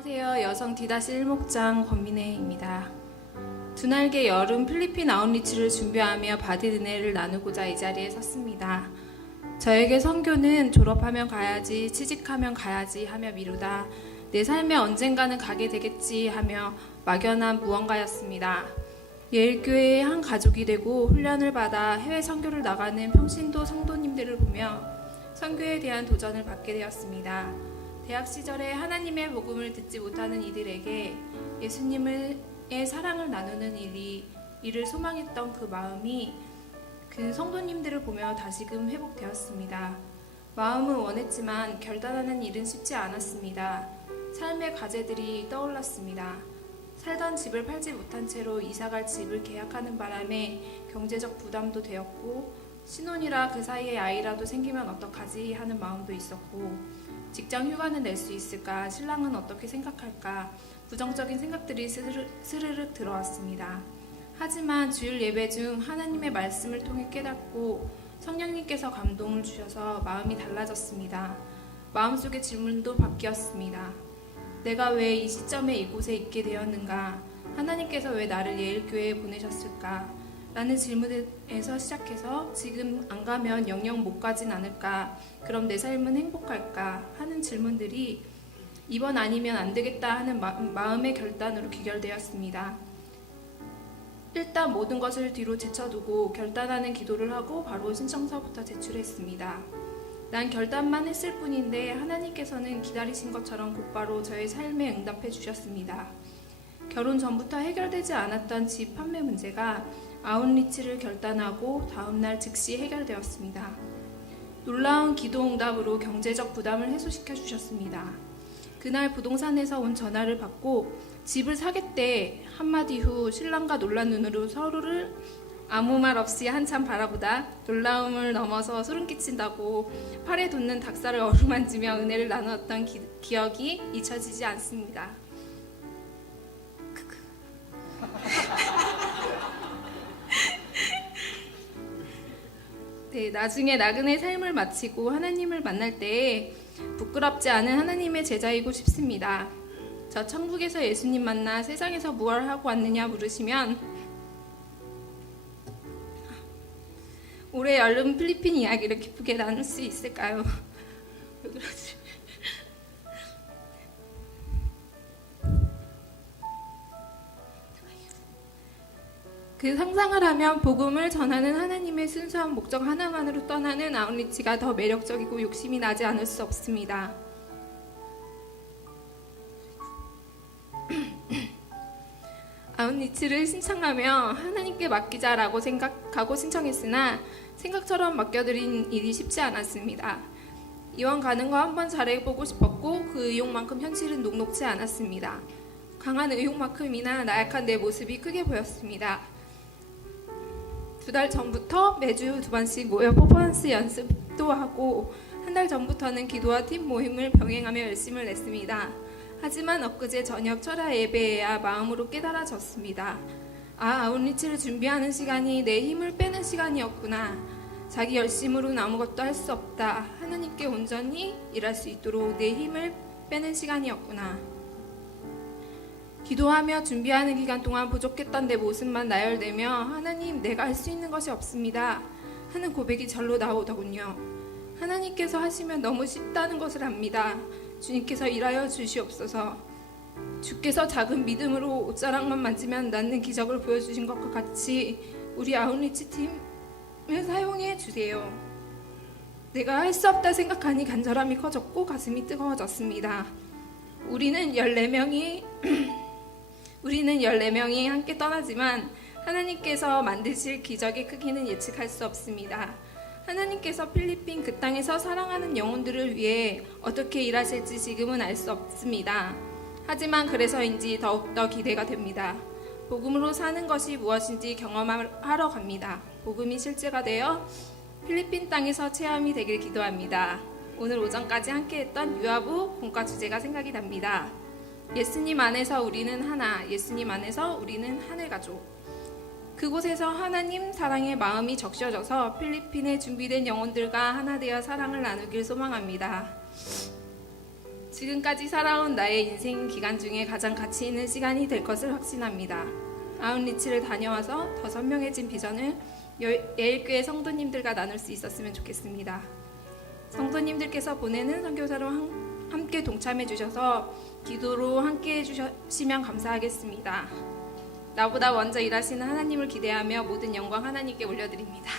안녕하세요. 여성 D-1목장 권민혜입니다. 두 날개 여름 필리핀 아웃리치를 준비하며 받은 은혜를 나누고자 이 자리에 섰습니다. 저에게 선교는 졸업하면 가야지, 취직하면 가야지 하며 미루다 내 삶에 언젠가는 가게 되겠지 하며 막연한 무언가였습니다. 예일교회의 한 가족이 되고 훈련을 받아 해외 선교를 나가는 평신도 성도님들을 보며 선교에 대한 도전을 받게 되었습니다. 대학 시절에 하나님의 복음을 듣지 못하는 이들에게 예수님의 사랑을 나누는 일을 소망했던 그 마음이 그 성도님들을 보며 다시금 회복되었습니다. 마음은 원했지만 결단하는 일은 쉽지 않았습니다. 삶의 과제들이 떠올랐습니다. 살던 집을 팔지 못한 채로 이사갈 집을 계약하는 바람에 경제적 부담도 되었고, 신혼이라 그 사이에 아이라도 생기면 어떡하지 하는 마음도 있었고, 직장 휴가는 낼 수 있을까, 신랑은 어떻게 생각할까, 부정적인 생각들이 스르륵 들어왔습니다. 하지만 주일 예배 중 하나님의 말씀을 통해 깨닫고 성령님께서 감동을 주셔서 마음이 달라졌습니다. 마음속의 질문도 바뀌었습니다. 내가 왜 이 시점에 이곳에 있게 되었는가? 하나님께서 왜 나를 예일교회에 보내셨을까? 라는 질문에서 시작해서 지금 안 가면 영영 못 가진 않을까? 그럼 내 삶은 행복할까? 하는 질문들이 이번 아니면 안 되겠다 하는 마음의 결단으로 귀결되었습니다. 일단 모든 것을 뒤로 제쳐두고 결단하는 기도를 하고 바로 신청서부터 제출했습니다. 난 결단만 했을 뿐인데 하나님께서는 기다리신 것처럼 곧바로 저의 삶에 응답해 주셨습니다. 결혼 전부터 해결되지 않았던 집 판매 문제가 아웃리치를 결단하고 다음날 즉시 해결되었습니다. 놀라운 기도 응답으로 경제적 부담을 해소시켜 주셨습니다. 그날 부동산에서 온 전화를 받고 집을 사겠대 한마디 후 신랑과 놀란 눈으로 서로를 아무 말 없이 한참 바라보다 놀라움을 넘어서 소름 끼친다고 팔에 돋는 닭살을 어루만지며 은혜를 나누었던 기억이 잊혀지지 않습니다. 네, 나중에 나그네 삶을 마치고 하나님을 만날 때에 부끄럽지 않은 하나님의 제자이고 싶습니다. 저 천국에서 예수님 만나 세상에서 무엇을 하고 왔느냐 물으시면 올해 여름 필리핀 이야기를 기쁘게 나눌 수 있을까요? 왜 그러지? 그 상상을 하면 복음을 전하는 하나님의 순수한 목적 하나만으로 떠나는 아웃리치가 더 매력적이고 욕심이 나지 않을 수 없습니다. 아웃리치를 신청하며 하나님께 맡기자라고 생각하고 신청했으나 생각처럼 맡겨드린 일이 쉽지 않았습니다. 이왕 가는 거 한번 잘해보고 싶었고 그 의욕만큼 현실은 녹록지 않았습니다. 강한 의욕만큼이나 나약한 내 모습이 크게 보였습니다. 2달 전부터 매주 2번씩 모여 퍼포먼스 연습도 하고 한 달 전부터는 기도와 팀 모임을 병행하며 열심을 냈습니다. 하지만 엊그제 저녁 철야 예배에야 마음으로 깨달아졌습니다. 아웃리치를 준비하는 시간이 내 힘을 빼는 시간이었구나. 자기 열심으로는 아무것도 할 수 없다. 하나님께 온전히 일할 수 있도록 내 힘을 빼는 시간이었구나. 기도하며 준비하는 기간 동안 부족했던 내 모습만 나열되며 하나님, 내가 할 수 있는 것이 없습니다 하는 고백이 절로 나오더군요. 하나님께서 하시면 너무 쉽다는 것을 압니다. 주님께서 일하여 주시옵소서. 주께서 작은 믿음으로 옷자락만 만지면 낫는 기적을 보여주신 것과 같이 우리 아웃리치 팀을 사용해 주세요. 내가 할 수 없다 생각하니 간절함이 커졌고 가슴이 뜨거워졌습니다. 우리는 14명이 함께 떠나지만 하나님께서 만드실 기적의 크기는 예측할 수 없습니다. 하나님께서 필리핀 그 땅에서 사랑하는 영혼들을 위해 어떻게 일하실지 지금은 알 수 없습니다. 하지만 그래서인지 더욱더 기대가 됩니다. 복음으로 사는 것이 무엇인지 경험하러 갑니다. 복음이 실제가 되어 필리핀 땅에서 체험이 되길 기도합니다. 오늘 오전까지 함께했던 유아부 본과 주제가 생각이 납니다. 예수님 안에서 우리는 하나, 예수님 안에서 우리는 하늘가족. 그곳에서 하나님 사랑의 마음이 적셔져서 필리핀에 준비된 영혼들과 하나 되어 사랑을 나누길 소망합니다. 지금까지 살아온 나의 인생 기간 중에 가장 가치 있는 시간이 될 것을 확신합니다. 아웃리치를 다녀와서 더 선명해진 비전을 예일교회 성도님들과 나눌 수 있었으면 좋겠습니다. 성도님들께서 보내는 선교사로 함께 동참해 주셔서 기도로 함께 해주시면 감사하겠습니다. 나보다 먼저 일하시는 하나님을 기대하며 모든 영광 하나님께 올려드립니다.